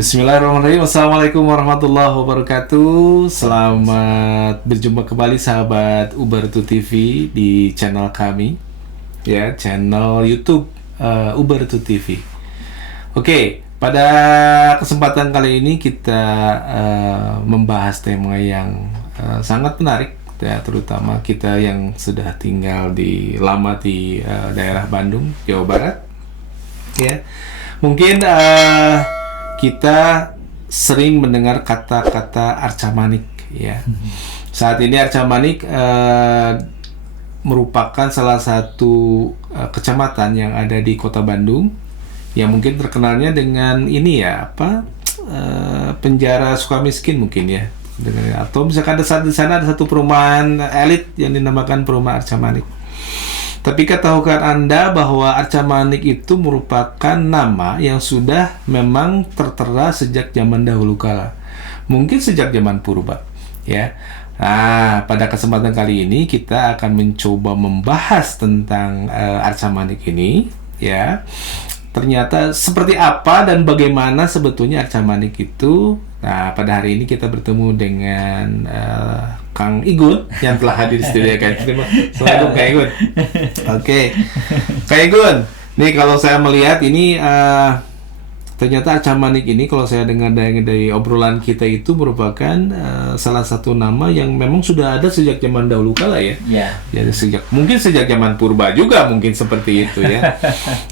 Bismillahirrahmanirrahim. Assalamualaikum warahmatullahi wabarakatuh. Selamat berjumpa kembali sahabat Ubertu TV di channel kami, ya, channel YouTube Ubertu TV. Oke, pada kesempatan kali ini kita membahas tema yang sangat menarik, ya, terutama kita yang sudah tinggal lama di daerah Bandung, Jawa Barat, ya. Mungkin kita sering mendengar kata-kata Arca Manik, ya. Saat ini Arca Manik merupakan salah satu kecamatan yang ada di Kota Bandung, yang mungkin terkenalnya dengan ini, ya, penjara Sukamiskin mungkin, ya. Atau misalkan di sana ada satu perumahan elit yang dinamakan Perumahan Arca Manik. Tapi tahukah Anda bahwa Arca Manik itu merupakan nama yang sudah memang tertera sejak zaman dahulu kala. Mungkin sejak zaman purba, ya. Nah, pada kesempatan kali ini kita akan mencoba membahas tentang Arca Manik ini, ya. Ternyata seperti apa dan bagaimana sebetulnya Arca Manik itu. Nah, pada hari ini kita bertemu dengan Kang Igun yang telah hadir di studio. Assalamualaikum Kang Igun. Oke, Kang Igun, nih kalau saya melihat ini ternyata Arca Manik ini, kalau saya dengar dari obrolan kita, itu merupakan salah satu nama yang memang sudah ada sejak zaman dahulu kala, ya. Ya. Jadi mungkin sejak zaman purba juga mungkin seperti itu, ya.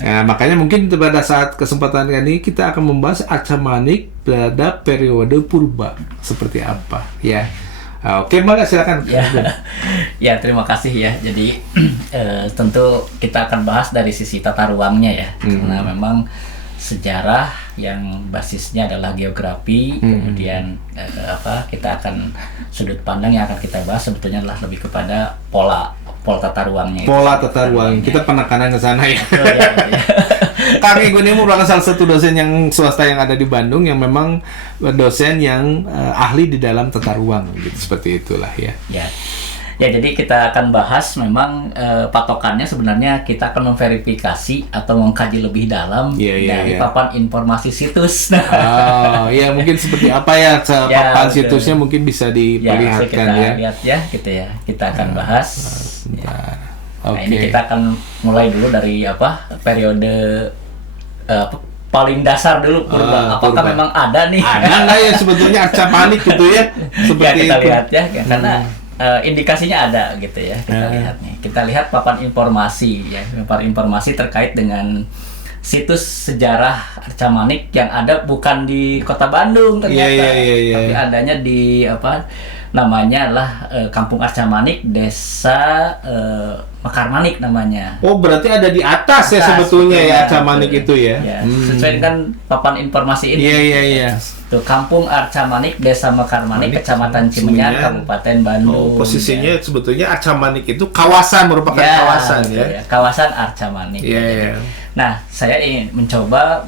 Nah, makanya mungkin pada saat kesempatan ini kita akan membahas Arca Manik pada periode purba seperti apa, ya. Oke, Mbak, silakan. Ya, terima kasih, ya. Jadi tentu kita akan bahas dari sisi tata ruangnya, ya. Karena memang sejarah yang basisnya adalah geografi, kemudian kita akan sudut pandang yang akan kita bahas sebetulnya adalah lebih kepada pola tata ruangnya. Pola tata ruang. Kita penekanan ke sana, ya. Oh, ya. Kang Igun ini merupakan salah satu dosen yang swasta yang ada di Bandung, yang memang dosen yang ahli di dalam tata ruang, gitu, seperti itulah, ya. Ya, jadi kita akan bahas memang patokannya sebenarnya kita akan memverifikasi atau mengkaji lebih dalam dari papan informasi situs. Oh, ya, mungkin seperti apa, ya, papan situsnya mungkin bisa diperlihatkan, kita lihat, ya, gitu, ya. Kita akan bahas. Nah, ini kita akan mulai dulu dari periode paling dasar dulu, purba. Apakah memang ada nih? Ada nggak, ya, sebetulnya Arca Manik gitu, ya? Seperti kita itu. Lihat, ya, karena indikasinya ada, gitu, ya. Kita lihat nih. Kita lihat papan informasi, ya, papan informasi terkait dengan situs sejarah Arca Manik yang ada bukan di Kota Bandung ternyata, tapi adanya di namanya adalah Kampung Arca Manik, Desa Mekar Manik namanya. Oh, berarti ada di atas, ya, sebetulnya, ya, Arca Manik itu, ya. Sesuai dengan papan informasi ini. Iya. Tuh, Kampung Arca Manik, Desa Mekar Manik, Kecamatan Cimenyar, Kabupaten Bandung. Posisinya sebetulnya Arca Manik itu kawasan, merupakan kawasan, betul, ya. Kawasan Arca Manik. Nah, saya ingin mencoba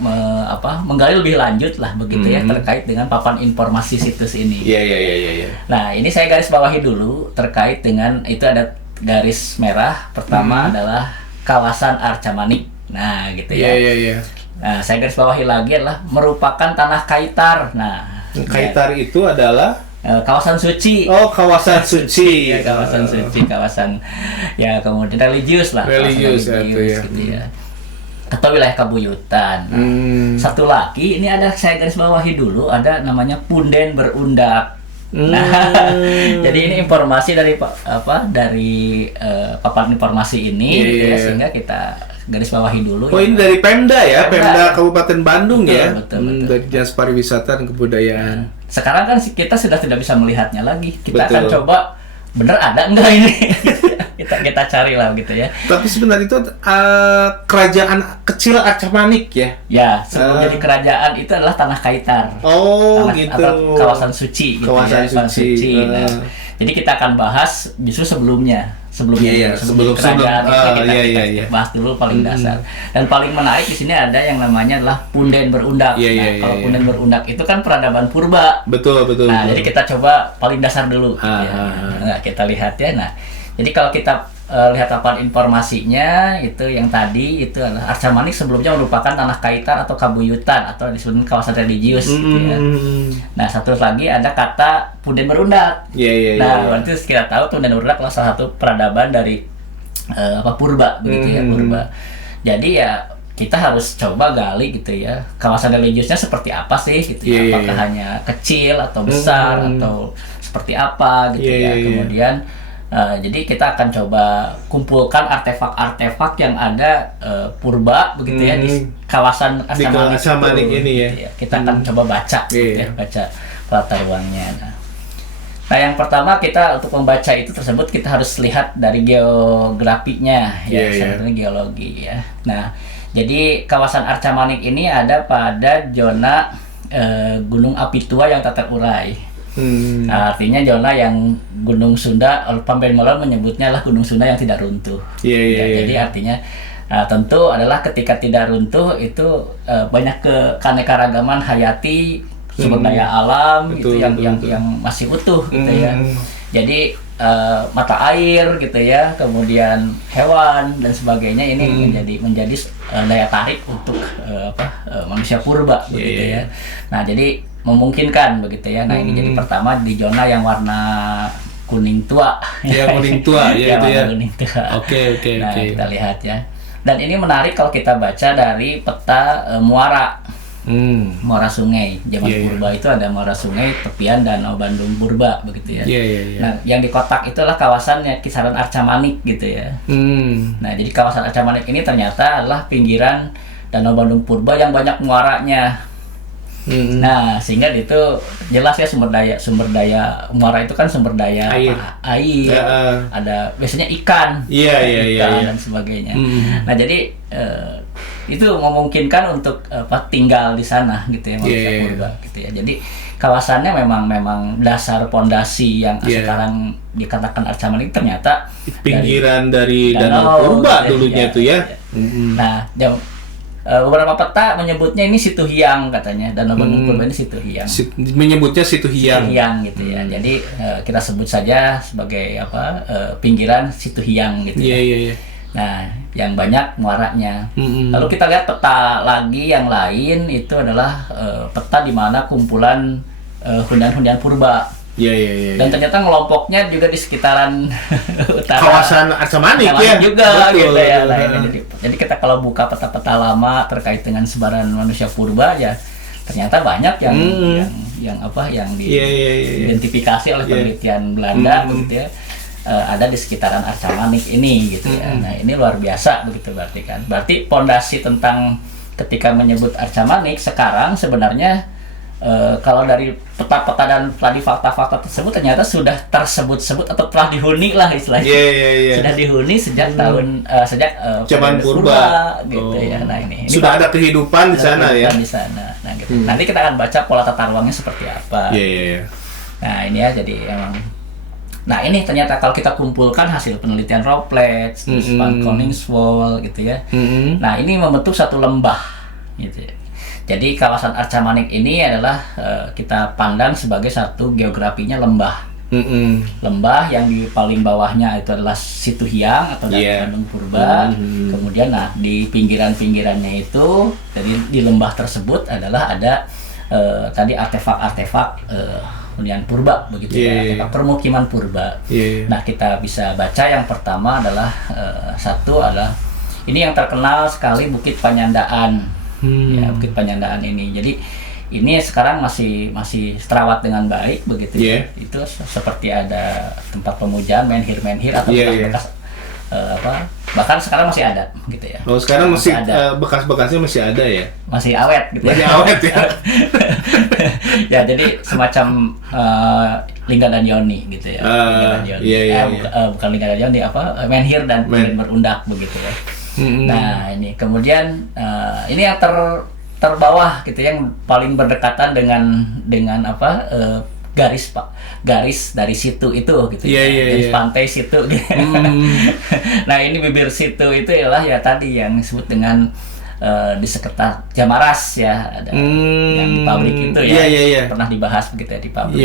menggali lebih lanjut lah, begitu, ya, terkait dengan papan informasi situs ini. Iya. Nah, ini saya garis bawahi dulu terkait dengan itu, ada garis merah pertama adalah kawasan Arca Manik. Nah, gitu, ya. Iya. Nah, saya garis bawahi lagi adalah merupakan tanah kaitar. Nah, kaitar itu adalah kawasan suci. Oh, kawasan suci. Ya, kawasan suci, kawasan, ya, kemudian religius lah. Religius, ya. Gitu, ya. Atau wilayah kabuyutan. Nah, satu lagi ini ada, saya garis bawahi dulu, ada namanya Punden Berundak. Nah, jadi ini informasi dari papan informasi ini, ya, sehingga kita garis bawahi dulu. Oh, ini dari Pemda, ya, Pemda Kabupaten Bandung, betul, ya. Betul. Dari Dinas Pariwisata dan Kebudayaan. Sekarang kan kita sudah tidak bisa melihatnya lagi. Kita akan Betul. coba bener ada enggak ini. kita cari lah, gitu, ya. Tapi sebenarnya itu kerajaan kecil Arca Manik, ya. Ya, sebelum jadi kerajaan itu adalah tanah kaitar. Oh, tanah, gitu. Atau kawasan suci, gitu, kawasan ya. suci. Nah, jadi kita akan bahas justru sebelumnya. Sebelum kerajaan kita bahas dulu paling dasar. Dan paling menarik di sini ada yang namanya adalah Punden Berundak. Kalau Punden Berundak itu kan peradaban purba. Betul. Nah, jadi kita coba paling dasar dulu. Nah, kita lihat, ya. Nah, jadi kalau kita lihat papan informasinya itu yang tadi itu adalah Arca Manik sebelumnya merupakan tanah kaitan atau kabuyutan atau disebut kawasan religius gitu ya. Nah, satu lagi ada kata Punden Berundak. Nah, berarti kita tahu Punden Berundak adalah salah satu peradaban dari purba begitu ya, purba. Jadi ya kita harus coba gali gitu ya, kawasan religiusnya seperti apa sih gitu ya. Apakah hanya kecil atau besar atau seperti apa gitu ya. Kemudian jadi kita akan coba kumpulkan artefak-artefak yang ada purba begitu ya di kawasan Arca Manik ini ya. Gitu ya. Kita akan coba baca gitu ya, baca tata ruangnya. Nah, yang pertama kita untuk membaca itu tersebut kita harus lihat dari geografinya ya, sebenarnya geologi ya. Nah, jadi kawasan Arca Manik ini ada pada zona Gunung Api Tua yang tak terurai. Nah, artinya zona yang Gunung Sunda, Pamben Molor menyebutnya lah Gunung Sunda yang tidak runtuh. Jadi artinya tentu adalah ketika tidak runtuh itu banyak keanekaragaman hayati, sumber daya alam gitu yang masih utuh gitu ya. Jadi mata air gitu ya, kemudian hewan dan sebagainya ini menjadi daya tarik untuk manusia purba begitu ya. Nah, jadi memungkinkan begitu ya. Nah, ini jadi pertama di zona yang warna kuning tua. Yang kuning tua ya itu ya. Kuning tua. Oke. Nah, kita lihat ya. Dan ini menarik kalau kita baca dari peta muara. Muara sungai. Zaman purba itu ada muara sungai, tepian Danau Bandung Purba begitu ya. Nah, yang di kotak itulah kawasannya kisaran Arca Manik gitu ya. Nah, jadi kawasan Arca Manik ini ternyata adalah pinggiran Danau Bandung Purba yang banyak muaranya. Nah, sehingga itu jelas ya sumber daya muara itu kan sumber daya air, ada biasanya ikan, dan sebagainya. Nah, jadi itu memungkinkan untuk tinggal di sana gitu ya, manusia purba gitu ya. Jadi kawasannya memang dasar pondasi yang sekarang dikatakan Arca Manik ternyata pinggiran dari Danau Purba dulunya itu ya. Nah, beberapa peta menyebutnya ini Situ Hyang katanya, Danau Bandung Purba ini Situ Hyang. Menyebutnya Situ Hyang. Situ Hyang gitu ya. Jadi kita sebut saja sebagai pinggiran Situ Hyang gitu ya. Nah, yang banyak muaranya. Lalu kita lihat peta lagi yang lain itu adalah peta di mana kumpulan hundian-hundian purba. Dan ternyata ngelompoknya juga di sekitaran utara kawasan Arca Manik ya juga gitu ya. Nah, jadi kita kalau buka peta-peta lama terkait dengan sebaran manusia purba ya ternyata banyak yang diidentifikasi oleh penelitian Belanda begitu ya. Ada di sekitaran Arca Manik ini gitu ya. Nah, ini luar biasa begitu berarti kan. Berarti pondasi tentang ketika menyebut Arca Manik sekarang sebenarnya kalau dari peta-peta dan tadi fakta-fakta tersebut ternyata sudah tersebut-sebut atau telah dihuni lah istilahnya. Sudah dihuni sejak zaman purba gitu ya. Nah, ini sudah ada kehidupan di sana ya. Di sana. Nah, gitu. Nanti kita akan baca pola tata ruangnya seperti apa. Nah, ini ya jadi emang. Nah, ini ternyata kalau kita kumpulkan hasil penelitian Roblets, Van Koningswald gitu ya. Nah, ini membentuk satu lembah gitu ya. Jadi kawasan Arca Manik ini adalah kita pandang sebagai satu geografinya lembah. Lembah yang di paling bawahnya itu adalah Situ Hyang atau Danau Bandung Purba. Kemudian di pinggiran-pinggirannya itu, jadi di lembah tersebut adalah ada tadi artefak-artefak hunian purba begitu ya, artefak permukiman purba. Nah, kita bisa baca yang pertama adalah satu adalah ini yang terkenal sekali Bukit Panyandaan. Ya, Bukit Panyandaan ini. Jadi ini sekarang masih terawat dengan baik begitu ya. Itu seperti ada tempat pemujaan menhir atau bekas bahkan sekarang masih ada gitu ya. Oh, sekarang masih ada. Bekas-bekasnya masih ada ya. Masih awet gitu. Masih awet ya. Ya, jadi semacam Lingga dan Yoni gitu ya. Bukan Lingga dan Yoni, menhir dan berundak begitu ya. Nah, ini kemudian ini yang terbawah gitu yang paling berdekatan dengan garis dari situ itu gitu garis pantai situ gitu. Nah, ini bibir situ itu adalah ya tadi yang disebut dengan di sekitar Jamaras ya, ada yang di pabrik itu ya, pernah dibahas begitu ya di pabrik.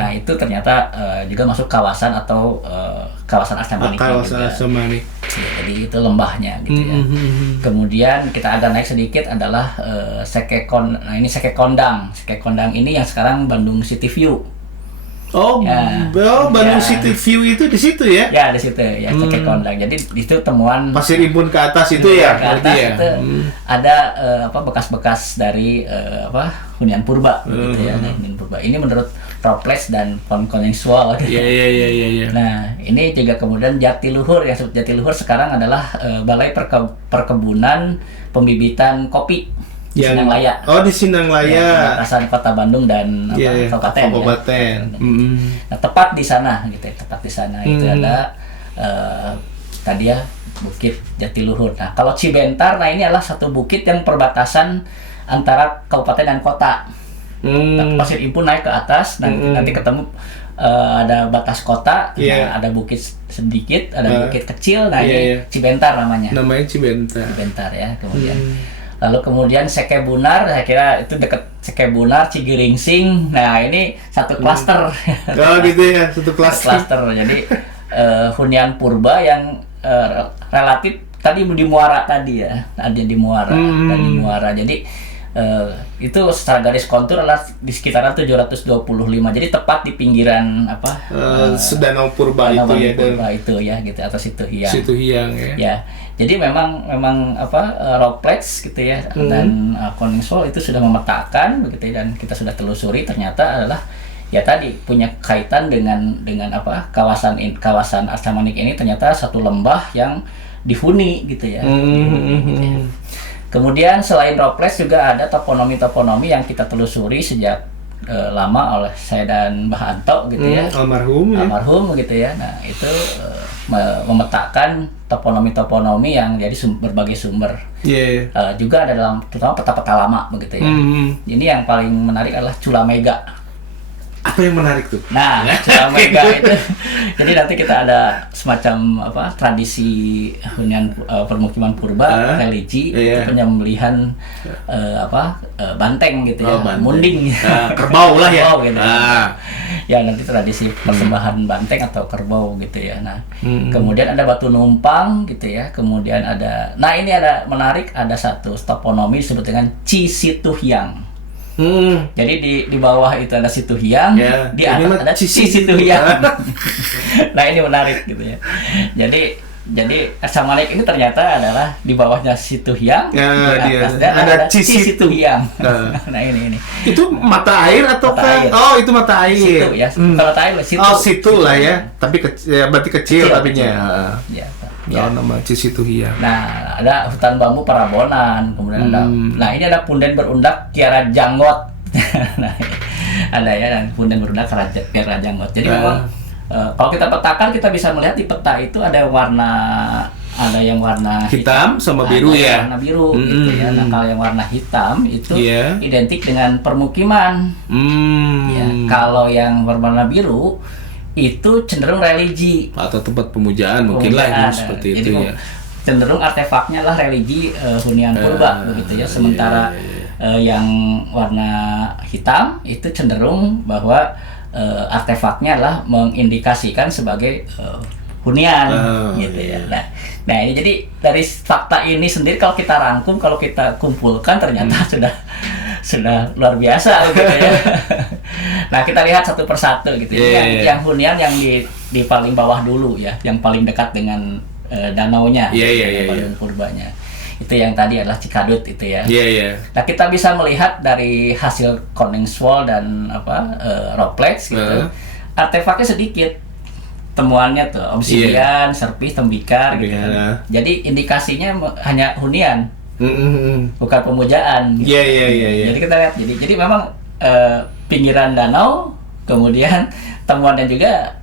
Nah itu ternyata juga masuk kawasan atau kawasan Arca Manik. Kawasan Arca Manik. Ya, jadi itu lembahnya gitu ya. Kemudian kita agak naik sedikit adalah Sekekondang. Sekekondang ini yang sekarang Bandung City View. Oh, ya, Bandung City View itu di situ ya? Ya, di situ ya, Sekekondang. Jadi itu temuan Pasir Impun ke atas itu ya? Ke atas ya? Itu ada bekas-bekas dari hunian purba gitu ya, hunian purba. Ini menurut Robles dan Koningswald. Iya. Nah, ini juga kemudian Jatiluhur, yang disebut Jatiluhur sekarang adalah Balai Perkebunan Pembibitan Kopi. Di Sinanglaya. Oh, di Sinanglaya. Perbatasan Kota Bandung dan kabupaten. Ya. Nah, tepat di sana gitu ya. Tepat di sana itu ada tadi ya Bukit Jatiluhur. Nah, kalau Cibentar, nah ini adalah satu bukit yang perbatasan antara kabupaten dan kota. Nah, Pasir Impun naik ke atas, nanti ketemu ada batas kota, ada bukit sedikit, ada bukit kecil. Nah, ini Cibentar namanya. Namanya Cibentar. Cibentar ya. Lalu kemudian Sekebunar, saya kira itu dekat Sekebunar, Cigiringsing. Nah, ini satu klaster. Oh gitu ya, satu klaster. Jadi hunian purba yang relatif tadi di Muara tadi ya. Ada di Muara, di Muara. Jadi itu secara garis kontur adalah di sekitaran 725. Jadi tepat di pinggiran Danau Purba itu ya. Purba itu ya gitu, atau Situ Hiang. Situ Hiang ya. Ya. Jadi memang Robles gitu ya dan Koningswald itu sudah memetakan begitu ya, dan kita sudah telusuri ternyata adalah ya tadi punya kaitan dengan kawasan Arca Manik ini ternyata satu lembah yang dihuni gitu ya. Gitu ya. Kemudian selain Robles juga ada toponomi yang kita telusuri sejak lama oleh saya dan Mbah Anto gitu ya. Almarhum gitu ya. Nah, itu memetakan toponomi yang jadi berbagai sumber. Juga ada dalam terutama peta-peta lama begitu ya. Ini yang paling menarik adalah Culamega. Apa yang menarik tuh? Nah, Culamega itu jadi nanti kita ada semacam tradisi hunian permukiman purba, religi, itu penyembelihan banteng gitu ya, munding. Kerbau lah ya. Kerbau gitu. Ya nanti tradisi persembahan banteng atau kerbau gitu ya. Nah, kemudian ada batu numpang gitu ya. Kemudian ada, nah ini ada menarik, ada satu toponomi disebut dengan Cisituhyang. Jadi di bawah itu ada Situ Hiang, di atas ada Situ Hiang. Nah ini menarik gitu ya. Jadi Arca Manik ini ternyata adalah di bawahnya Situ Hiang, di atasnya ada Situ Hiang. Nah ini. Itu mata air atau kan? Oh itu mata air. Situ ya. Kalau mata air Situ. Oh situ lah ya. Tapi berarti kecil tapinya. Ya. Nama Cisituhyang. Nah, ada hutan bambu Parabonan, kemudian nah ini ada punden berundak Kiara Janggot. Nah, ada ya, dan punden berundak Kiara Janggot. Jadi memang kalau kita petakan kita bisa melihat di peta itu ada yang warna hitam sama biru ya. Warna biru gitu ya. Nah, kalau yang warna hitam itu identik dengan permukiman. Ya, kalau yang berwarna biru itu cenderung religi atau tempat pemujaan mungkin lah seperti itu ya. Cenderung artefaknya lah religi hunian purba begitu ya. Sementara yang warna hitam itu cenderung bahwa artefaknya adalah mengindikasikan sebagai hunian gitu ya. Nah ini jadi dari fakta ini sendiri kalau kita rangkum, kalau kita kumpulkan ternyata sudah luar biasa gitu ya. Nah kita lihat satu persatu gitu. Yang hunian yang di paling bawah dulu ya, yang paling dekat dengan danaunya, Bandung Purbanya. Itu yang tadi adalah Cikadut itu ya. Nah kita bisa melihat dari hasil Koningswald dan Robles gitu, artefaknya sedikit. Temuannya tuh obsidian, serpis, tembikar gitu. Jadi indikasinya hanya hunian. Bukan pemujaan. Jadi kita lihat, jadi memang pinggiran danau, kemudian temuannya juga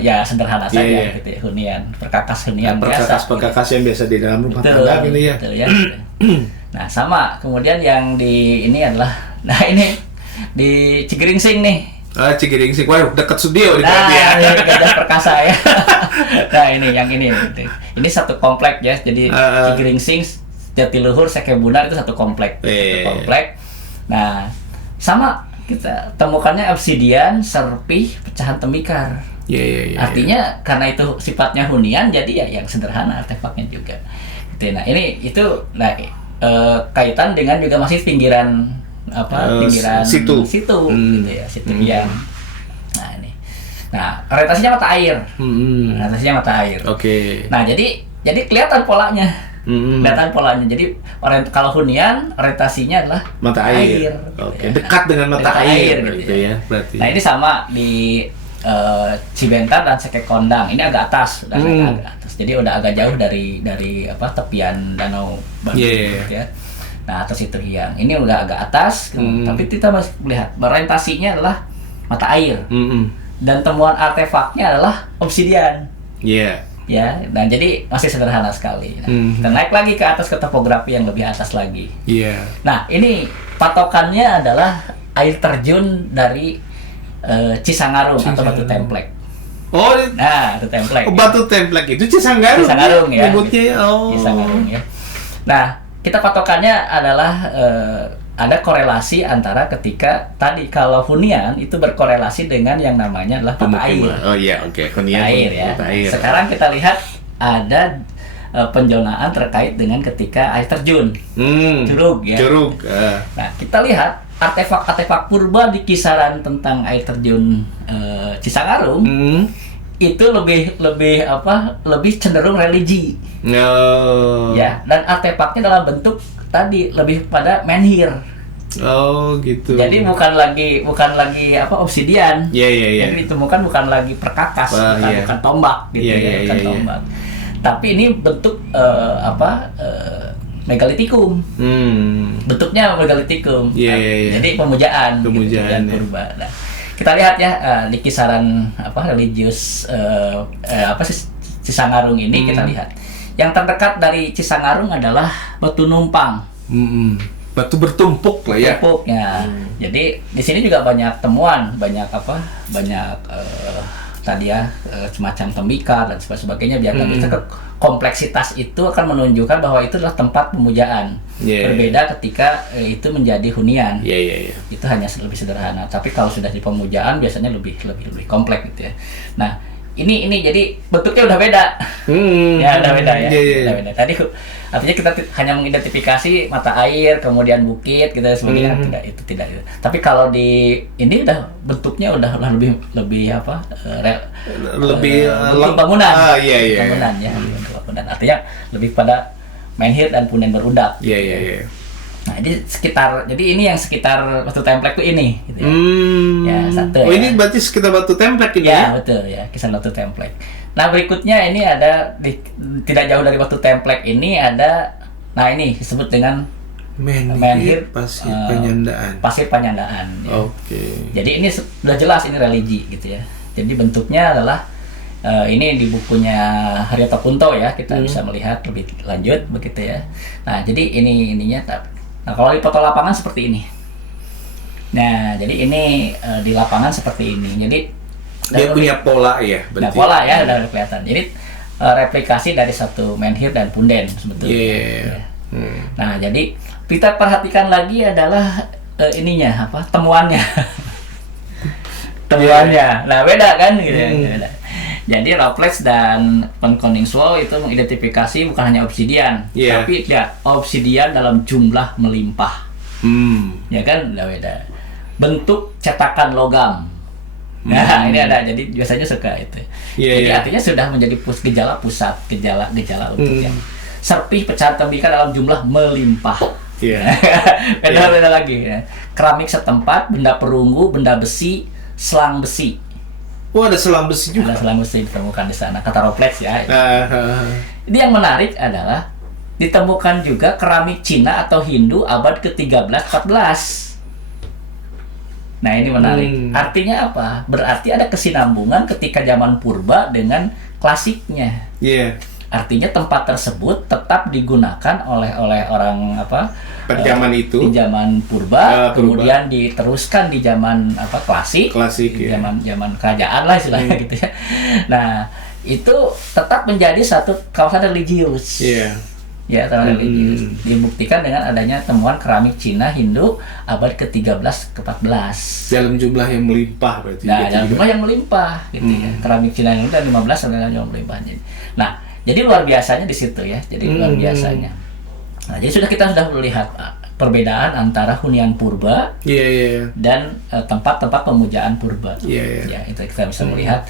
ya sederhana saja gitu ya, hunian, perkakas hunian biasa. Perkakas yang biasa di dalam rumah tangga gitu ya. Betul ya. Nah sama, kemudian yang di ini adalah, nah ini di Cigiringsing nih. Cigiringsing, waduh dekat studio di Gajah Perkasa ya. Nah ini yang ini satu komplek ya, jadi Cigiringsing Jatiluhur, Sekebunar itu satu komplek. Nah, sama kita temukannya obsidian, serpih, pecahan tembikar. Artinya karena itu sifatnya hunian, jadi ya yang sederhana artefaknya juga. Gitu. Nah itu kaitan dengan juga masih pinggiran situ gitu ya, situ yang. Nah ini, orientasinya mata air. Nah jadi kelihatan polanya. Kelihatan polanya. Jadi kalau hunian orientasinya adalah mata air. Dekat dengan mata air gitu ya. Berarti. Nah ini sama di Cibentar dan Sekekondang. Ini agak atas, agak atas. Jadi udah agak jauh dari tepian Danau Bandung gitu ya. Nah atas itu Hyang. Ini udah agak atas, tapi kita masih melihat orientasinya adalah mata air. Dan temuan artefaknya adalah obsidian. Ya, nah jadi masih sederhana sekali. Nah, kita naik lagi ke atas ke topografi yang lebih atas lagi. Nah ini patokannya adalah air terjun dari Cisangarung atau Batu Templek. Batu Templek. Batu Templek itu Cisangarung. Cisangarung ya. Nyebutnya Cisangarung ya. Nah, kita patokannya adalah ada korelasi antara ketika tadi kalau hunian itu berkorelasi dengan yang namanya adalah mata air. Hunian air ya. Air. Sekarang kita lihat ada penjonaan terkait dengan ketika air terjun. Curug ya. Nah, kita lihat artefak-artefak purba di kisaran tentang air terjun Cisangarung itu lebih cenderung religi. Ya, dan artefaknya dalam bentuk tadi lebih pada menhir. Gitu. Jadi bukan lagi obsidian. Jadi ditemukan bukan lagi perkakas, bukan tombak gitu bukan tombak. Tapi ini bentuk megalitikum. Bentuknya megalitikum. Jadi pemujaan purba. Nah, kita lihat ya di kisaran religius Cisangarung ini kita lihat. Yang terdekat dari Cisangarung adalah Batu Numpang. Batu bertumpuk lah ya. Jadi di sini juga banyak temuan, banyak semacam tembikar dan sebagainya. Biar bisa kompleksitas itu akan menunjukkan bahwa itu adalah tempat pemujaan. Berbeda ketika itu menjadi hunian. Itu hanya lebih sederhana. Tapi kalau sudah di pemujaan biasanya lebih kompleks gitu ya. Nah, ini jadi bentuknya udah beda. Udah beda ya. Udah beda. Tadi artinya kita hanya mengidentifikasi mata air, kemudian bukit gitu dan sebagainya. Tidak. Tapi kalau di ini udah bentuknya udah lebih bangunan. Bangunan ya. Bangunan. Artinya lebih pada menhir dan punden berudak. Nah, jadi ini yang sekitar Batu Templek itu ini gitu ya. Satu. Ini berarti sekitar Batu Templek ini ya? Betul ya, kisaran Batu Templek. Nah, berikutnya ini ada tidak jauh dari Batu Templek ini ada ini disebut dengan menhir Pasir Panyandaan. Pasir Panyandaan. Ya. Jadi ini sudah jelas ini religi gitu ya. Jadi bentuknya adalah ini di bukunya Haryoto Kunto ya, kita bisa melihat lebih lanjut begitu ya. Nah, jadi ininya. Nah, kalau di foto lapangan seperti ini. Nah, jadi ini di lapangan seperti ini. Jadi dia punya pola ya. Nah, pola ya udah kelihatan. Jadi replikasi dari satu menhir dan punden sebetulnya. Nah, jadi kita perhatikan lagi adalah temuannya. Nah, beda kan gitu ya. Beda. Jadi Raffles dan Van Koningswol itu mengidentifikasi bukan hanya obsidian, tapi obsidian dalam jumlah melimpah. Ya kan, beda. Bentuk cetakan logam. Nah, ini ada. Jadi biasanya suka itu. Jadi artinya sudah menjadi gejala pusat, gejala untuk yang serpih pecahan tembikar dalam jumlah melimpah. Beda lagi. Ya. Keramik setempat, benda perunggu, benda besi, selang besi. Ada selang besi juga. Ada selang besi ditemukan di sana, kata Raffles ya. Ini yang menarik adalah ditemukan juga keramik Cina atau Hindu abad ke-13-14. Nah, ini menarik. Artinya apa? Berarti ada kesinambungan ketika zaman purba dengan klasiknya. Artinya tempat tersebut tetap digunakan oleh orang pada zaman itu di zaman purba, kemudian diteruskan di zaman klasik di ya. zaman kerajaan lah istilahnya gitu ya. Nah, itu tetap menjadi satu kawasan religius. Ya, taman religius. Dibuktikan dengan adanya temuan keramik Cina Hindu abad ke-13 ke-14. Dalam jumlah yang melimpah berarti. Nah, gitu dalam juga. jumlah yang melimpah gitu ya. Keramik Cina Hindu dan 15 dalam jumlah melimpah. Nah, jadi luar biasanya di situ ya. Jadi luar biasanya. Nah, jadi kita sudah melihat perbedaan antara hunian purba Iya. dan tempat-tempat pemujaan purba. Iya. Ya, itu kita bisa melihat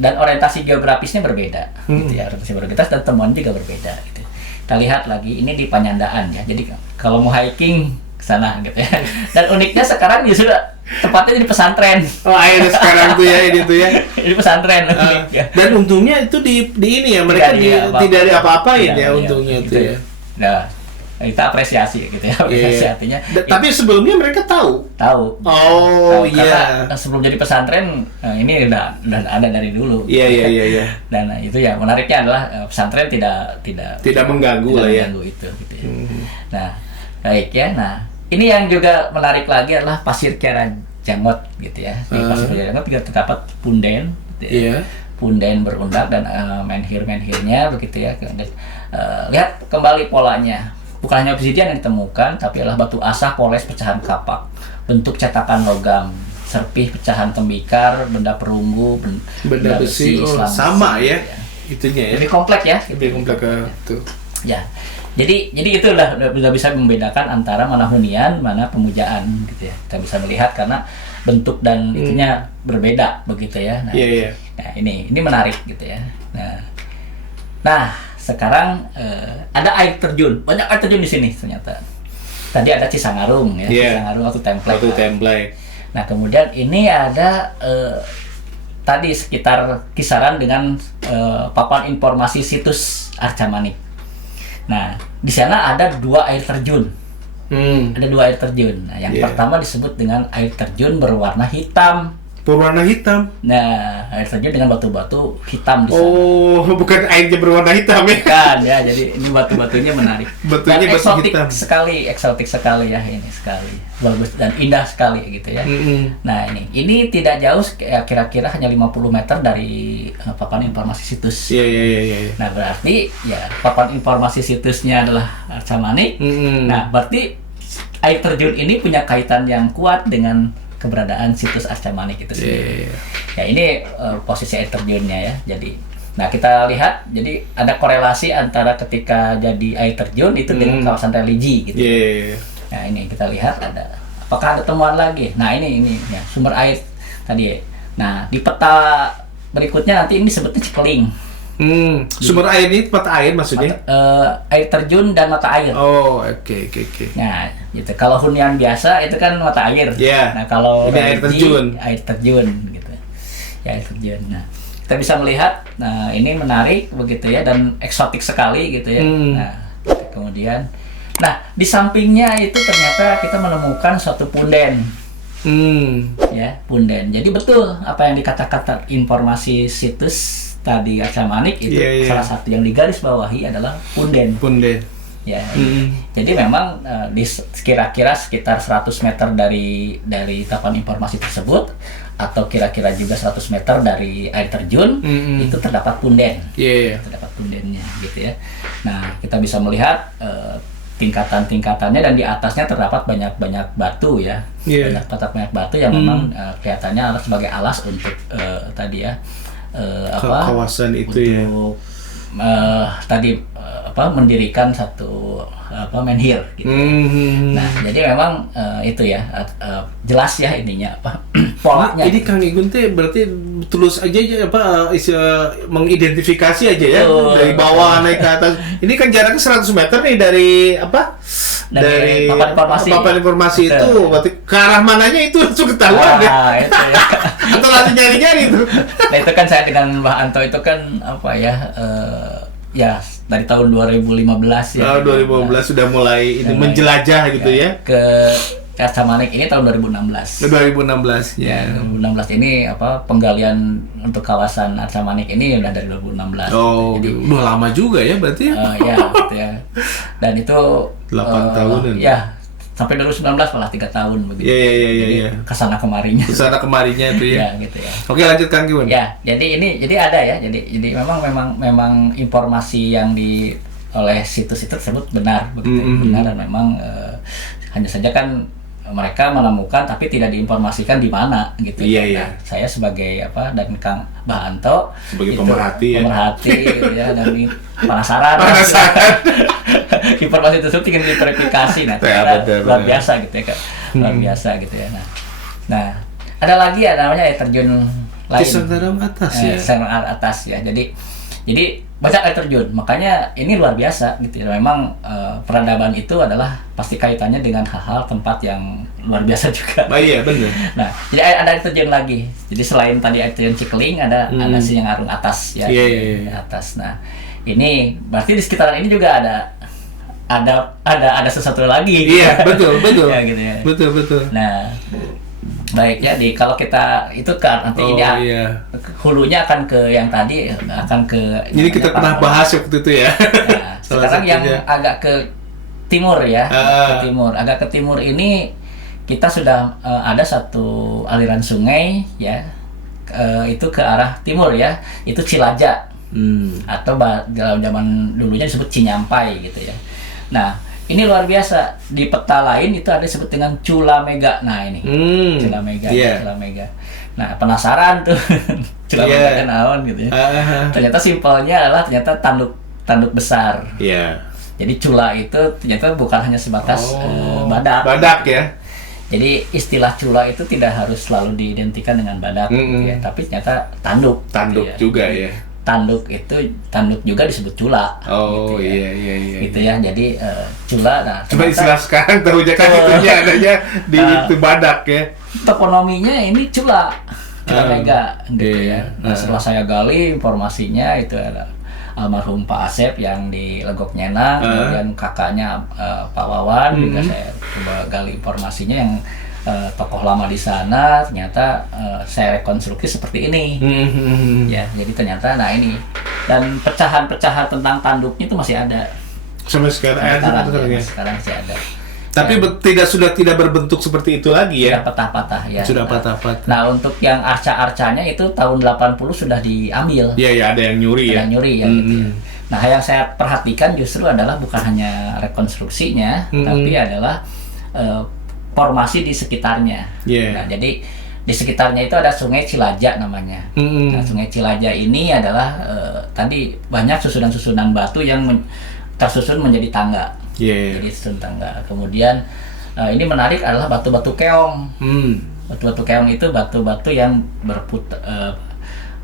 dan orientasi geografisnya berbeda gitu ya. Orientasi geografis dan temuan juga berbeda gitu. Kita lihat lagi ini di Panyandaan ya. Jadi kalau mau hiking ke sana gitu ya. Dan uniknya sekarang ya sudah tempatnya di pesantren. Oh, akhirnya sekarang tuh ya ini tuh ya. Di pesantren. Ya. Dan untungnya itu di ini ya, mereka tidak ada apa-apain ya untungnya itu ya. Nah, kita apresiasi gitu ya, apresiasi artinya. Tapi sebelumnya mereka tahu. Tahu. Oh iya. Karena sebelum jadi pesantren ini udah ada dari dulu. Iya. Dan itu ya menariknya adalah pesantren tidak mengganggu lah ya. Mengganggu itu gitu ya. Nah, baik ya. Nah, ini yang juga menarik lagi adalah Pasir Kiara Jangot gitu ya. Di Pasir Kiara Jangot juga terdapat punden gitu ya. Punden berundak dan menhir-menhirnya begitu ya. Lihat kembali polanya. Bukan hanya obsidian yang ditemukan, tapi adalah batu asah poles pecahan kapak, bentuk cetakan logam, serpih pecahan tembikar, benda perunggu, benda besi, sama ya itunya ya. Lebih kompleks ya. Lebih kompleks tuh. Ya. Jadi itu udah bisa membedakan antara mana hunian, mana pemujaan gitu ya. Kita bisa melihat karena bentuk dan itunya berbeda begitu ya. Nah, nah ini menarik gitu ya. Nah, sekarang ada air terjun, banyak air terjun di sini ternyata. Tadi ada Cisangarung ya, Cisangarung atau Template. Nah, kemudian ini ada tadi sekitar kisaran dengan papan informasi situs Arca Manik. Nah, di sana ada 2 air terjun. Ada 2 air terjun. Nah, yang pertama disebut dengan air terjun berwarna hitam. Berwarna hitam. Nah, air terjun dengan batu-batu hitam di sana. Oh, bukan airnya berwarna hitam ya? Bukan ya, jadi ini batu-batunya menarik. Batunya dan batu hitam. eksotik sekali ya ini sekali. Bagus dan indah sekali gitu ya. Nah, ini tidak jauh kira-kira hanya 50 meter dari papan informasi situs. Iya. Nah, berarti ya papan informasi situsnya adalah Arca Manik. Nah, berarti air terjun ini punya kaitan yang kuat dengan keberadaan situs Arca Manik itu sendiri. Ya, ini posisi air terjunnya ya. Jadi, nah kita lihat, jadi ada korelasi antara ketika jadi air terjun itu dengan kawasan religi gitu. Nah, ini kita lihat ada. Apakah ada temuan lagi? Nah, ini ya, sumber air tadi. Nah, di peta berikutnya nanti ini sebutnya Cikeling. Sumber air ini mata air maksudnya? Air terjun dan mata air. Oh, oke. Nah, gitu. Kalau hunian biasa itu kan mata air. Nah, kalau ini air terjun gitu. Ya, air terjun. Nah, kita bisa melihat, nah ini menarik begitu ya dan eksotik sekali gitu ya. Nah, kemudian, nah di sampingnya itu ternyata kita menemukan suatu punden. Ya, punden. Jadi betul apa yang dikatakan informasi situs tadi Arca Manik itu salah satu yang digaris bawahi adalah punden. Ya. Jadi memang di kira-kira sekitar 100 meter dari papan informasi tersebut atau kira-kira juga 100 meter dari air terjun itu terdapat punden. Terdapat pundennya gitu ya. Nah, kita bisa melihat tingkatan-tingkatannya dan di atasnya terdapat banyak batu ya. Banyak batu yang memang kelihatannya sebagai alas untuk tadi ya kawasan itu untuk, tadi mendirikan satu menhir gitu. Nah, jadi memang itu ya jelas ya ininya polanya. Ini Kang Igun teh berarti tulus aja mengidentifikasi aja ya dari bawah naik ke atas. Ini kan jaraknya 100 meter nih dari papan informasi itu, berarti ke arah mananya itu langsung ketahuan deh. Itu ya. Atau langsung nyari-nyari itu. Nah, itu kan saya dengan Mbah Anto itu kan ya dari tahun 2015 ya. 2015 sudah mulai ini menjelajah gitu ya. Ke Arca Manik ini tahun 2016. 2016 ya. 2016 ini penggalian untuk kawasan Arca Manik ini udah dari 2016. Oh, jadi udah lama juga ya berarti. Ya, gitu ya. Dan itu 8 tahunan. Ya, sampai 2019 malah 3 tahun begitu. Iya. Kesana kemarinya itu ya. Ya, gitu ya. Oke, lanjut Kang Igun. Ya, jadi ada ya. Jadi memang informasi yang oleh situs itu tersebut benar begitu, benar, dan memang hanya saja kan mereka menemukan tapi tidak diinformasikan di mana gitu. Iya. Nah, saya sebagai dan Kang Bahanto Sebagai itu, pemerhati gitu ya, dan ini penasaran. Informasi tersebut ingin diverifikasi. Nah, luar biasa gitu ya, Kak. Luar biasa gitu ya. Nah, ada lagi ya namanya air terjun lain. Kisah atas ya. Kisah atas ya. Jadi banyak air terjun, makanya ini luar biasa gitu ya. Memang peradaban itu adalah pasti kaitannya dengan hal-hal tempat yang luar biasa juga. Iya benar. Nah, jadi ada air terjun lagi. Jadi selain tadi air terjun Cikeling, ada Singarung atas ya. Iya. Atas. Nah, ini berarti di sekitaran ini juga ada sesuatu lagi. Iya betul. Ya, gitu ya. Betul. Nah, baik ya, kalau kita itu kan nanti hulunya akan ke yang tadi, akan ke ini kita pernah bahas waktu itu ya. Nah, sekarang yang agak ke timur ya, agak ke timur ini kita sudah ada satu aliran sungai ya, itu ke arah timur ya, itu Cilaja, atau dalam zaman dulunya disebut Cinyampai gitu ya. Nah, ini luar biasa, di peta lain itu ada disebut dengan Culamega. Nah ini Culamega. Nah, penasaran tuh Culamega naon gitu ya. Ternyata simpelnya adalah tanduk besar. Jadi cula itu ternyata bukan hanya sebatas badak ya. Jadi istilah cula itu tidak harus selalu diidentikan dengan badak gitu ya, tapi ternyata tanduk gitu ya. Juga ya. Tanduk juga disebut cula. Gitu ya. Iya. Gitu ya. Jadi cula. Nah, cuma istilah sekarang tahunya kan itunya adanya di itu badak ya. Toponominya ini Culamega gitu ya. Nah, setelah saya gali informasinya itu ada almarhum Pak Asep yang di Legok Nyenang, kemudian kakaknya Pak Wawan juga saya coba gali informasinya yang tokoh lama di sana, ternyata saya rekonstruksi seperti ini. Ya, jadi ternyata ini dan pecahan-pecahan tentang tanduknya itu masih ada. Sampai sekarang sekarang masih ada. Tapi sudah tidak berbentuk seperti itu lagi ya. Sudah patah-patah ya. Sudah patah-patah. Nah, untuk yang arca-arcanya itu tahun 80 sudah diambil. Iya, ada yang nyuri ya. Ada yang nyuri ya gitu ya. Nah, yang saya perhatikan justru adalah bukan hanya rekonstruksinya, tapi adalah formasi di sekitarnya. Nah, jadi di sekitarnya itu ada Sungai Cilaja namanya. Nah, Sungai Cilaja ini adalah tadi banyak susunan-susunan batu yang tersusun menjadi tangga. Jadi susun tangga. Kemudian ini menarik adalah batu-batu keong. Batu-batu keong itu batu-batu yang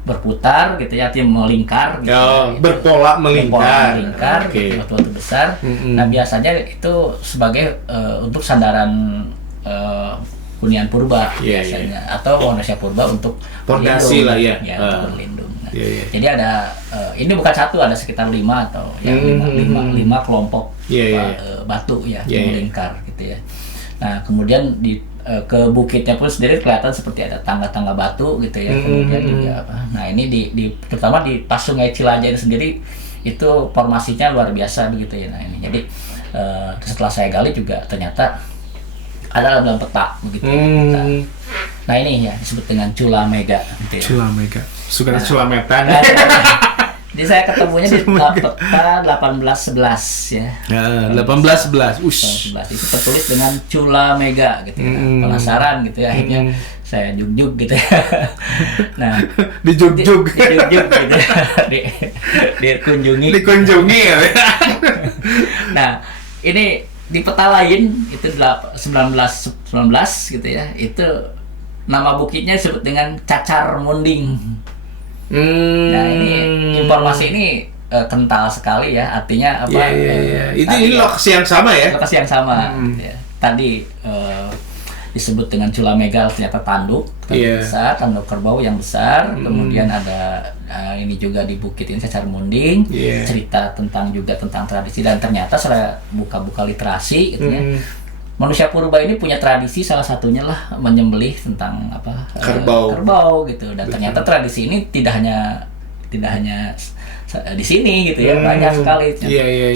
berputar gitu ya, artinya melingkar gitu. Berpola melingkar. Gitu, batu-batu besar. Nah, biasanya itu sebagai untuk sandaran hunian purba biasanya, atau manusia purba untuk pondasi lah ya, untuk berlindung. Nah, jadi ada ini bukan satu, ada sekitar 5 atau lima kelompok batu ya yang melingkar gitu ya. Nah, kemudian ke bukitnya pun sendiri kelihatan seperti ada tangga-tangga batu gitu ya. Kemudian juga nah ini terutama di pas Sungai Cilaja ini sendiri itu formasinya luar biasa begitu ya. Nah ini jadi setelah saya gali juga ternyata ada dalam peta begitu. Nah ini ya disebut dengan Culamega gitu ya. Culamega. Suka Culametan. Jadi saya ketemunya di peta 1811 ya. 1811. 1811 itu tertulis dengan Culamega gitu ya. Penasaran gitu ya, akhirnya saya jug-jug gitu ya. Nah, dijug-jug gitu ya. Dikunjungi ya. Nah, ini di peta lain itu 1919 gitu ya. Itu nama bukitnya disebut dengan Cacar Munding. Nah, ini informasi ini kental sekali ya, artinya apa? Ini lokasi yang sama ya? Lokasi yang sama. Ya. Tadi disebut dengan Culamega ternyata tanduk besar, tanduk kerbau yang besar. Kemudian ada ini juga di bukit ini Cacar Munding, cerita tentang tradisi, dan ternyata saya buka-buka literasi gitu ya. Manusia purba ini punya tradisi, salah satunya lah menyembelih tentang kerbau gitu, dan ternyata tradisi ini tidak hanya di sini gitu ya, banyak sekali.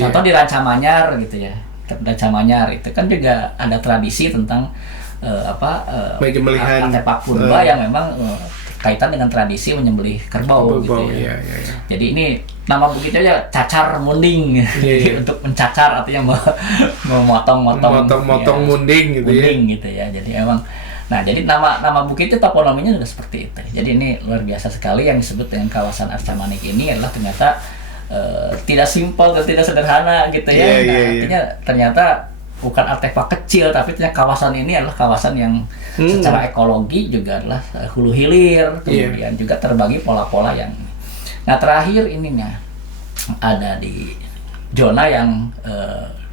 Contoh di Rancamanyar gitu ya. Rancamanyar itu kan juga ada tradisi tentang penyembelihan artefak purba yang memang berkaitan dengan tradisi menyembelih kerbau gitu ya. Iya. Jadi ini nama bukitnya aja Cacar Munding. Jadi untuk mencacar artinya memotong-motong munding gitu ya. Munding gitu ya. Jadi emang jadi nama bukitnya toponominya sudah seperti itu. Jadi ini luar biasa sekali yang disebut dengan kawasan Arca Manik ini adalah ternyata tidak simpel dan tidak sederhana gitu ya. Artinya ternyata bukan artefak kecil, tapi ternyata kawasan ini adalah kawasan yang secara ekologi juga adalah hulu hilir, kemudian juga terbagi pola-pola yang. Nah terakhir ininya ada di zona yang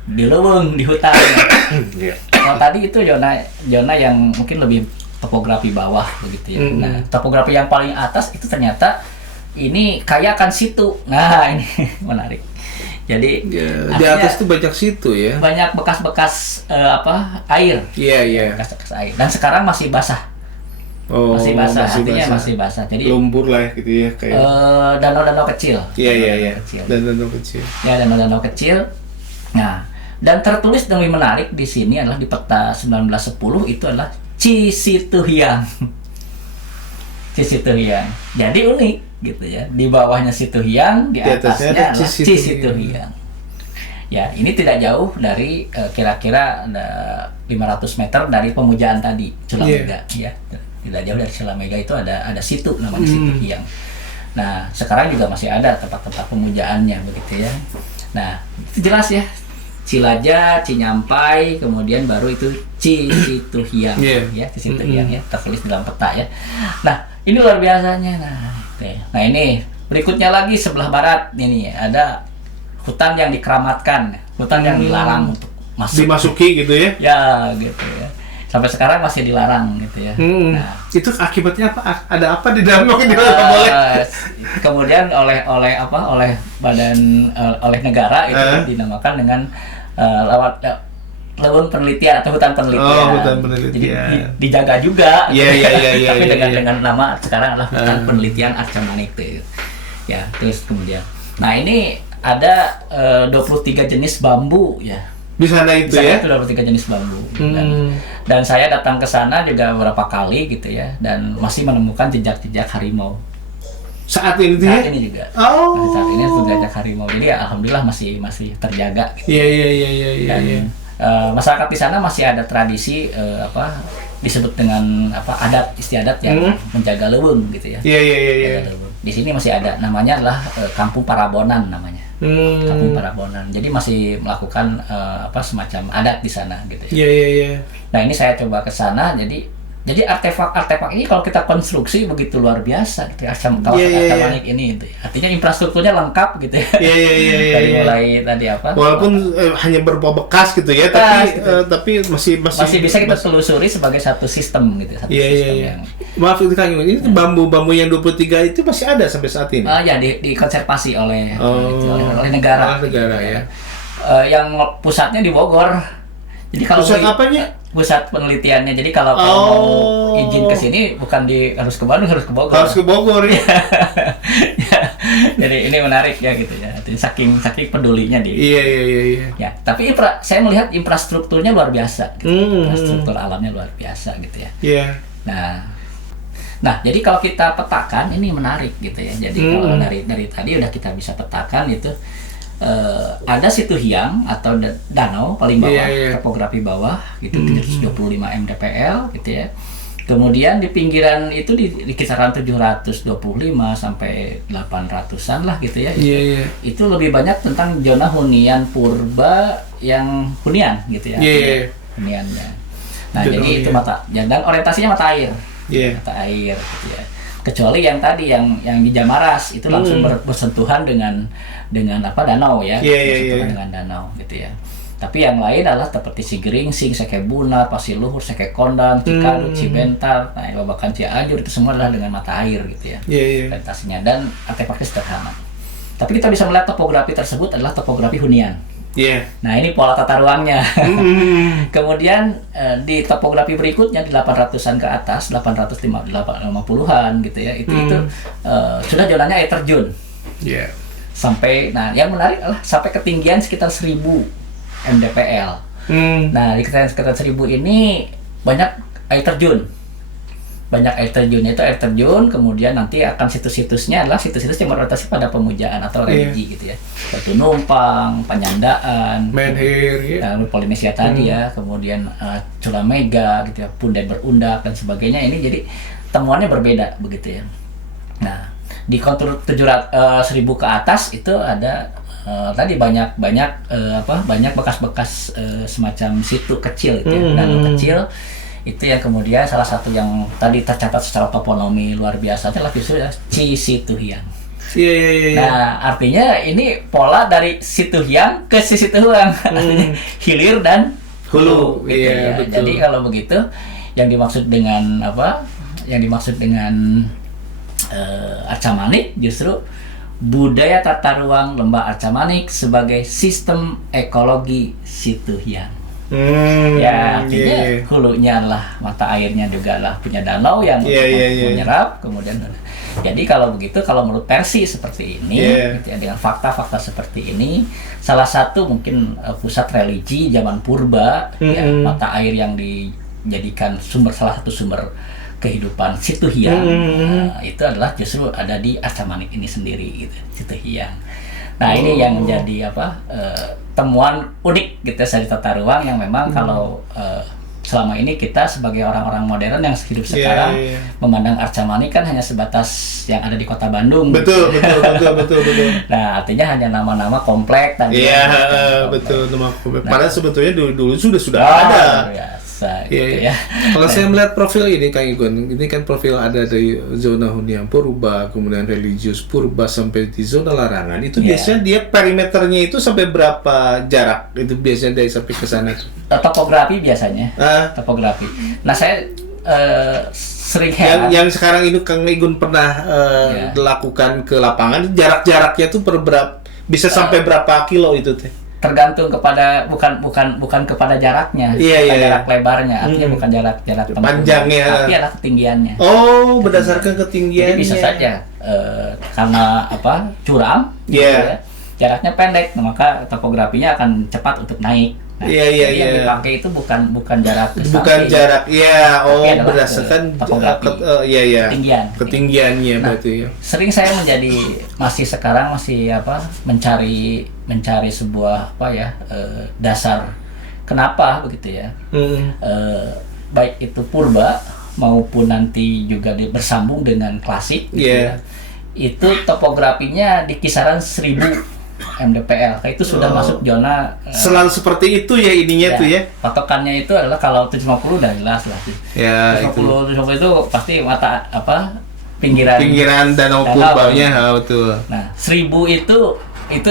di leuweung, di hutan. Nah tadi itu zona yang mungkin lebih topografi bawah begitu ya. Nah topografi yang paling atas itu ternyata ini kaya akan situ. Nah ini menarik. Jadi di atas itu banyak situ ya. Banyak bekas-bekas air. Iya. Bekas-bekas air. Dan sekarang masih basah. Masih basah, artinya masih basah. Jadi lumpur lah gitu ya kayak. Danau-danau kecil. Iya. Danau kecil. Ya, danau-danau kecil. Nah, dan tertulis yang lebih menarik di sini adalah di peta 1910 itu adalah Cisituhiang. Cisituhiang. Jadi unik gitu ya. Di bawahnya Situhiang, di atasnya adalah Cisituhiang. Ya, ini tidak jauh dari kira-kira 500 meter dari pemujaan tadi, Culamega ya. Tidak jauh dari Culamega itu ada situ namanya Situhiang. Nah, sekarang juga masih ada tempat-tempat pemujaannya begitu ya. Nah, itu jelas ya. Cilaja, Cinyampai, kemudian baru itu Cisituhiang ya, Cisituhiang ya, tertulis dalam peta ya. Nah, ini luar biasanya. Nah, ini berikutnya lagi sebelah barat ini ada hutan yang dikeramatkan, hutan yang dilarang untuk masuk. Dimasuki gitu ya? Ya, gitu ya. Sampai sekarang masih dilarang gitu ya. Nah, itu akibatnya apa? Ada apa di dalam boleh? Kemudian oleh badan oleh negara itu dinamakan dengan leuweung penelitian atau hutan penelitian. Hutan penelitian. Jadi dijaga juga. Iya. Tapi dengan nama sekarang adalah hutan penelitian Arca Manik tuh. Ya, terus kemudian. Nah, ini ada 23 jenis bambu ya. Di sana itu ya? Itu 23 jenis bambu. Dan saya datang ke sana juga beberapa kali gitu ya, dan masih menemukan jejak-jejak harimau. Saat ini tuh ya? Saat ini juga. Saat ini jejak harimau. Jadi ya, alhamdulillah masih terjaga. Gitu. Iya. Dan masyarakat di sana masih ada tradisi disebut dengan adat istiadat yang menjaga leuweung gitu ya. Iya. Di sini masih ada, namanya adalah Kampung Parabonan namanya. Kampung Parabonan. Jadi masih melakukan semacam adat di sana gitu ya. Iya. Nah, ini saya coba ke sana, jadi artefak ini kalau kita konstruksi begitu luar biasa gitu ya, kawasan Arca Manik ini gitu ya. Artinya infrastrukturnya lengkap gitu ya. Iya. Dari mulai tadi walaupun hanya berupa bekas gitu ya, tapi masih bisa kita telusuri sebagai satu sistem gitu, satu sistem yang. Maaf itu Kang, ini bambu-bambu yang 23 itu masih ada sampai saat ini. Ya dikonservasi oleh negara. Negara ya. Yang pusatnya di Bogor. Jadi kalau pusat apanya? Pusat penelitiannya. Jadi kalau mau izin ke sini bukan harus ke Bandung, harus ke Bogor. Harus ke Bogor ya. Jadi ini menarik ya gitu ya. Jadi saking pedulinya dia. Iya. Ya, tapi saya melihat infrastrukturnya luar biasa gitu. Infrastruktur alamnya luar biasa gitu ya. Iya. Nah, jadi kalau kita petakan ini menarik gitu ya. Jadi kalau dari tadi udah kita bisa petakan itu ada Situhiang atau danau paling bawah, topografi bawah gitu, 725 mdpl gitu ya. Kemudian di pinggiran itu di kisaran 725 sampai 800-an lah gitu ya. Itu lebih banyak tentang zona hunian purba yang hunian gitu ya. Huniannya. Nah, jadi itu dan orientasinya mata air. Mata air gitu ya. Kecuali yang tadi yang di Jamaras itu langsung bersentuhan dengan danau ya. Bersentuhan dengan danau gitu ya. Tapi yang lain adalah seperti Sigeringsing, Sekebuna, Pasiluhur, Sekekondan, Cikadut, Cibentar, Babakan Cianjur, itu semua adalah dengan mata air gitu ya. Orientasinya dan artefaknya sederhana. Tapi kita bisa melihat topografi tersebut adalah topografi hunian. Nah, ini pola tata ruangnya. Kemudian di topografi berikutnya di 800-an ke atas, 850-an gitu ya. Itu sudah zonanya air terjun. Sampai yang menarik adalah sampai ketinggian sekitar 1000 mdpl. Nah, di sekitar 1000 ini banyak air terjun. banyak air terjunnya, itu air terjun, kemudian nanti akan situs-situsnya adalah situs-situs yang berorientasi pada pemujaan atau religi gitu ya. Batu Numpang, Penyandaan, Menhir, ya. Polinesia tadi ya, kemudian Culamega gitu ya, Pundan Berundak dan sebagainya. Ini jadi temuannya berbeda begitu ya. Nah, di kontur 1000 ke atas itu ada tadi banyak bekas-bekas semacam situ kecil gitu ya, danau kecil. Itu yang kemudian salah satu yang tadi tercatat secara toponomi luar biasa adalah justru Cisituhiang. Iya. Nah, artinya ini pola dari Situhiang ke Sisituhuang, artinya hilir dan hulu. Gitu Iya, ya. betul. Jadi kalau begitu, yang dimaksud dengan apa? Yang dimaksud dengan Arca Manik justru budaya tata ruang Lembah Arca Manik sebagai sistem ekologi Situhiang. Ya, artinya hulunya adalah mata airnya juga lah punya danau yang menyerap, kemudian jadi kalau begitu, kalau menurut versi seperti ini gitu ya, dengan fakta-fakta seperti ini, salah satu mungkin pusat religi zaman purba ya, mata air yang dijadikan salah satu sumber kehidupan Situhiang itu adalah justru ada di Arca Manik ini sendiri gitu, Situhiang. Nah, ini yang menjadi temuan unik gitu ya, dari tata ruang yang memang kalau selama ini kita sebagai orang-orang modern yang hidup sekarang memandang Arca Manik kan hanya sebatas yang ada di kota Bandung. Betul. Nah, artinya hanya nama-nama komplek tadi. Iya, betul, nama komplek. Padahal sebetulnya dulu sudah ada. Gitu ya. Kalau saya melihat profil ini Kang Igun, ini kan profil ada dari zona hunian purba, kemudian religius purba sampai di zona larangan. Itu biasanya dia perimeternya itu sampai berapa jarak? Itu biasanya dari sampai ke sana tuh. Topografi biasanya. Topografi. Nah, saya sering yang sekarang ini Kang Igun pernah lakukan ke lapangan, jarak-jaraknya tuh bisa sampai berapa kilo itu teh? Tergantung kepada bukan kepada jaraknya, jarak lebarnya, artinya bukan jarak panjangnya, tapi adalah ketinggiannya. Oh, berdasarkan ketinggiannya. Jadi bisa saja karena curam, gitu ya, jaraknya pendek, maka topografinya akan cepat untuk naik. Nah, jadi yang dipakai itu bukan jarak jarak, berdasarkan ketinggiannya berarti ya. Sering saya masih mencari sebuah dasar kenapa begitu ya. Baik itu purba maupun nanti juga bersambung dengan klasik gitu ya. Itu topografinya di kisaran 1000 mdpl, itu sudah masuk zona selalu seperti itu ya ininya tuh ya. Patokannya itu adalah kalau 750 udah jelas lah. Ya, 750 itu pasti mata pinggiran danau purbanya, betul. Nah, 1000 itu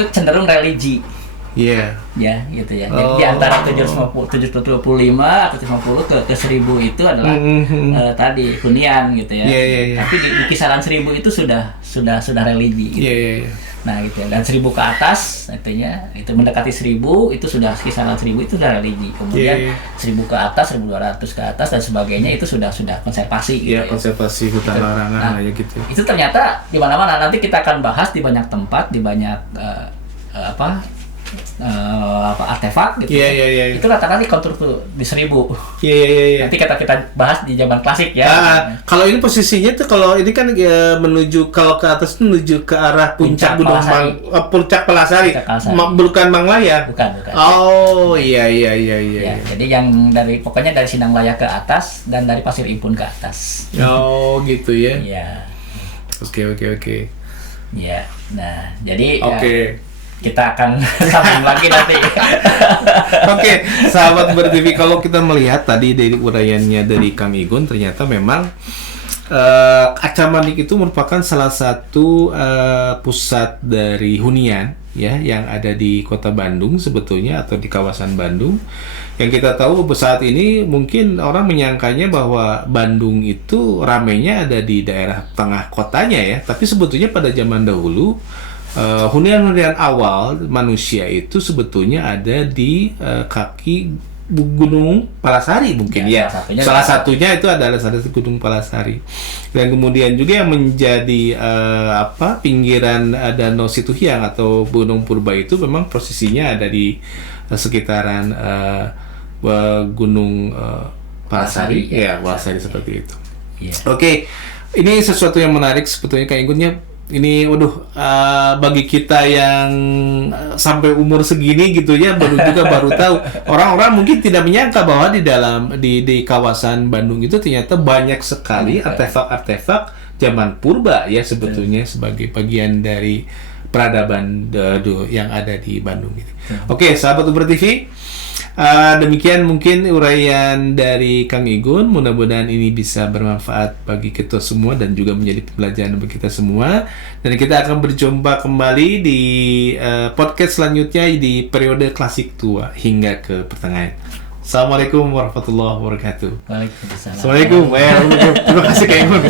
cenderung religi. Iya. Ya, gitu ya. Jadi di antara 725 atau 750 ke 1000 itu adalah tadi hunian gitu ya. Tapi di kisaran 1000 itu sudah religi gitu. Nah, gitu ya. Dan 1000 ke atas artinya itu mendekati 1000 itu sudah kisaran 1000 itu sudah religi. Kemudian 1000 ke atas, 1200 ke atas dan sebagainya itu sudah konservasi gitu ya. Konservasi hutan larangan gitu. Itu ternyata di mana-mana nanti kita akan bahas di banyak tempat, di banyak artefak gitu. Itu rata-rata di kontur di 1000. Nanti kita bahas di zaman klasik ya. Kalau ini posisinya tuh, kalau ini kan menuju kalau ke atas menuju ke arah puncak Gunung Puncak Pelasari. Bukan Manglaya. Bukan. Oh, iya. Jadi yang pokoknya dari Sinanglaya ke atas dan dari Pasir Impun ke atas. Oh, gitu ya. Iya. Oke. Iya. Nah, jadi kita akan sambung lagi nanti. Oke, sahabat BerTV, kalau kita melihat tadi dari uraiannya dari Kang Igun, ternyata memang Arca Manik itu merupakan salah satu pusat dari hunian ya yang ada di Kota Bandung sebetulnya, atau di kawasan Bandung. Yang kita tahu saat ini mungkin orang menyangkanya bahwa Bandung itu ramainya ada di daerah tengah kotanya ya, tapi sebetulnya pada zaman dahulu hunian-hunian awal manusia itu sebetulnya ada di kaki Gunung Palasari mungkin ya. Salah satunya itu adalah Gunung Palasari. Dan kemudian juga yang menjadi pinggiran Danau Situhiang atau Gunung Purba itu memang posisinya ada di sekitaran Gunung Palasari. Ya, Palasari seperti itu. Iya. Oke, ini sesuatu yang menarik sebetulnya Kak Inggunnya. Ini, bagi kita yang sampai umur segini gitu ya, baru tahu. Orang-orang mungkin tidak menyangka bahwa di kawasan Bandung itu ternyata banyak sekali artefak-artefak zaman purba ya sebetulnya sebagai bagian dari peradaban yang ada di Bandung gitu. Oke, sahabat Uber TV. Demikian mungkin uraian dari Kang Igun. Mudah-mudahan ini bisa bermanfaat bagi kita semua dan juga menjadi pembelajaran bagi kita semua. Dan kita akan berjumpa kembali di podcast selanjutnya di periode klasik tua hingga ke pertengahan. Assalamualaikum warahmatullahi wabarakatuh. Waalaikumsalam. Assalamualaikum. Terima kasih Kang Igun.